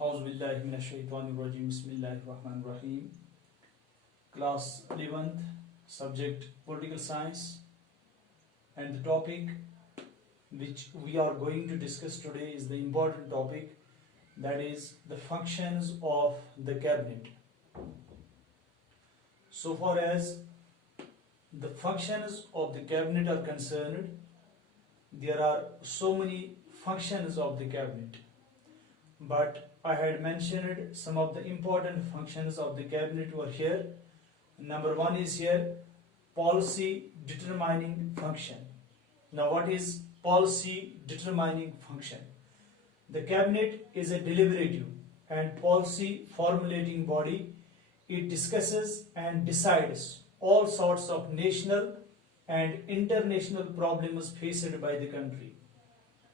Auzu billahi mineşşeytanirracim. Bismillahirrahmanirrahim. Class 11th, subject Political Science, and the topic which we are going to discuss today is the important topic, that is the functions of the cabinet. So far as the functions of the cabinet are concerned, there are so many functions of the cabinet, but I had mentioned some of the important functions of the cabinet were here. Number one is here, policy determining function. Now, what is policy determining function? The cabinet is a deliberative and policy formulating body. It discusses and decides all sorts of national and international problems faced by the country.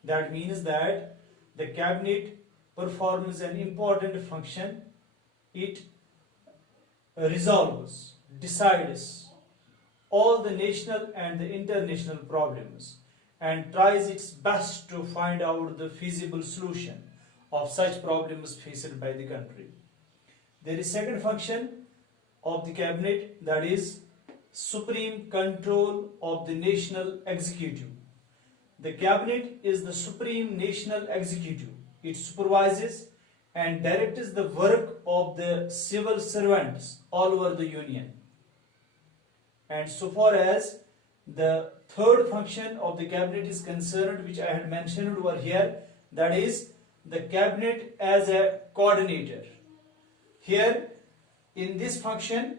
That means that the cabinet performs an important function. It resolves, decides all the national and the international problems and tries its best to find out the feasible solution of such problems faced by the country. There is second function of the cabinet, that is supreme control of the national executive. The cabinet is the supreme national executive. It supervises and directs the work of the civil servants all over the union. And so far as the third function of the cabinet is concerned, which I had mentioned over here, that is the cabinet as a coordinator. Here in this function,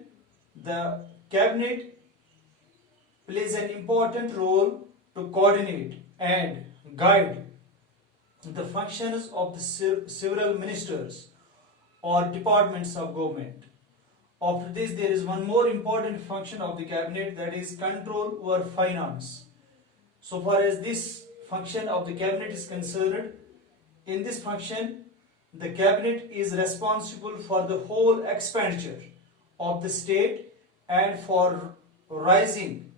the cabinet plays an important role to coordinate and guide the functions of the several ministers or departments of government. After this, there is one more important function of the cabinet, that is control over finance. So far as this function of the cabinet is concerned, in this function, the cabinet is responsible for the whole expenditure of the state and for raising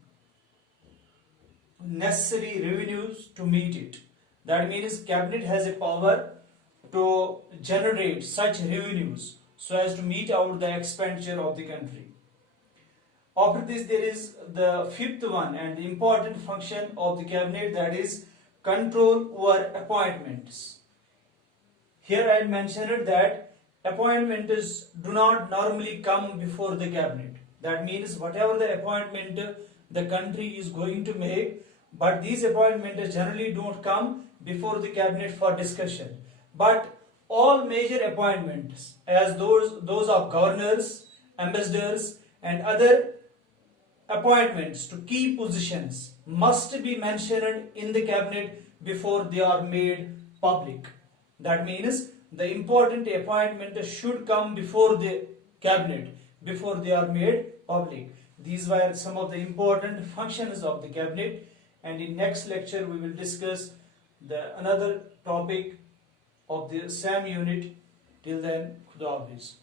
necessary revenues to meet it. That means cabinet has a power to generate such revenues so as to meet out the expenditure of the country. After this, there is the fifth one and the important function of the cabinet, that is control over appointments. Here I mentioned that appointments do not normally come before the cabinet. That means whatever the appointment the country is going to make, but these appointments generally don't come before the cabinet for discussion. But all major appointments, as those of governors, ambassadors and other appointments to key positions, must be mentioned in the cabinet before they are made public. That means the important appointments should come before the cabinet before they are made public. These were some of the important functions of the cabinet, and in next lecture we will discuss another topic of the same unit. Till then, Khuda Hafiz.